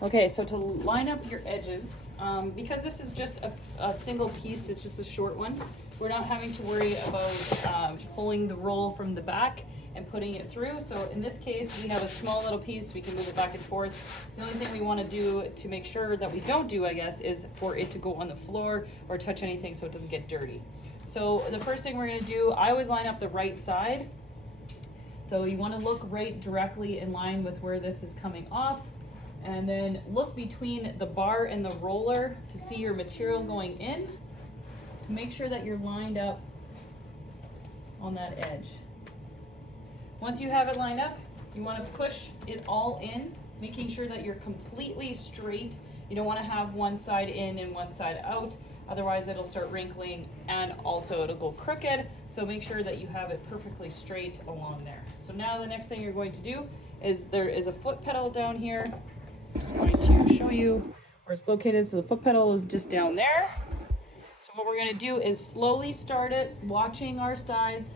Okay, so to line up your edges, because this is just a single piece, it's just a short one, we're not having to worry about pulling the roll from the back and putting it through. So in this case, we have a small little piece, we can move it back and forth. The only thing we want to do to make sure that we don't do, I guess, is for it to go on the floor or touch anything so it doesn't get dirty. So the first thing we're going to do, I always line up the right side. So you want to look right directly in line with where this is coming off. And then look between the bar and the roller to see your material going in, to make sure that you're lined up on that edge. Once you have it lined up, you want to push it all in, making sure that you're completely straight. You don't want to have one side in and one side out, otherwise it'll start wrinkling and also it'll go crooked. So make sure that you have it perfectly straight along there. So now the next thing you're going to do is there is a foot pedal down here. I'm just going to show you where it's located. So the foot pedal is just down there. So what we're going to do is slowly start it, watching our sides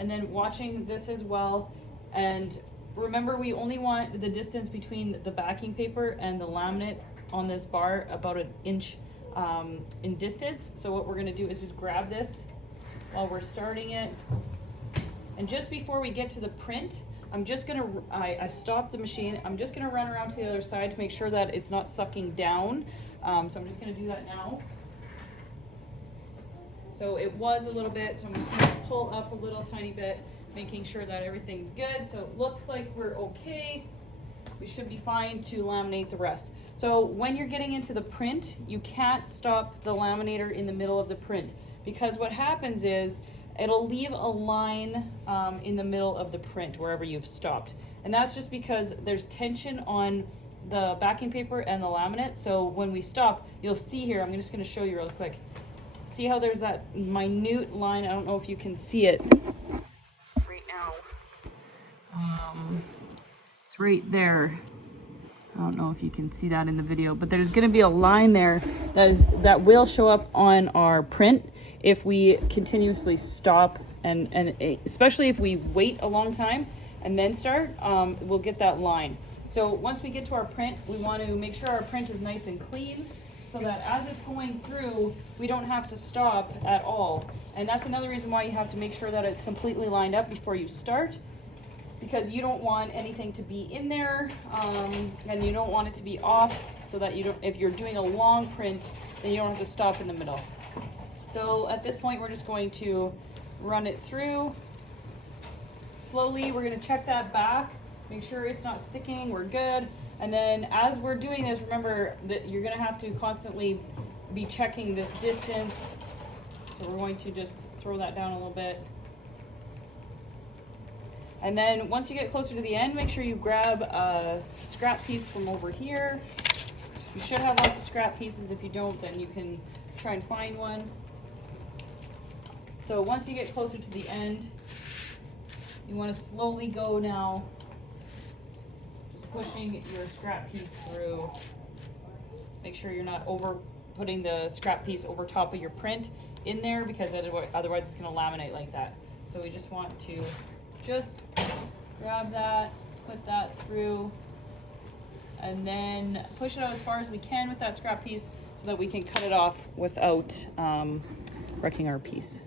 and then watching this as well. And remember, we only want the distance between the backing paper and the laminate on this bar about an inch in distance. So what we're going to do is just grab this while we're starting it. And just before we get to the print, I'm just gonna, I stopped the machine. I'm just gonna run around to the other side to make sure that it's not sucking down. So I'm just gonna do that now. So it was a little bit, so I'm just gonna pull up a little tiny bit, making sure that everything's good. So it looks like we're okay. We should be fine to laminate the rest. So when you're getting into the print, you can't stop the laminator in the middle of the print, because what happens is, it'll leave a line in the middle of the print wherever you've stopped. And that's just because there's tension on the backing paper and the laminate. So when we stop, you'll see here, I'm just gonna show you real quick. See how there's that minute line? I don't know if you can see it right now. It's right there. I don't know if you can see that in the video, but there's gonna be a line there that will show up on our print if we continuously stop, and especially if we wait a long time and then start, we'll get that line. So once we get to our print, we want to make sure our print is nice and clean so that as it's going through, we don't have to stop at all. And that's another reason why you have to make sure that it's completely lined up before you start, because you don't want anything to be in there, and you don't want it to be off, so that you don't, if you're doing a long print, then you don't have to stop in the middle. So at this point, we're just going to run it through slowly. We're going to check that back, make sure it's not sticking, we're good. And then as we're doing this, remember that you're going to have to constantly be checking this distance. So we're going to just throw that down a little bit. And then once you get closer to the end, make sure you grab a scrap piece from over here. You should have lots of scrap pieces. If you don't, then you can try and find one. So once you get closer to the end, you want to slowly go now, just pushing your scrap piece through. Make sure you're not putting the scrap piece over top of your print in there, because otherwise it's going to laminate like that. So we just want to just grab that, put that through, and then push it out as far as we can with that scrap piece so that we can cut it off without wrecking our piece.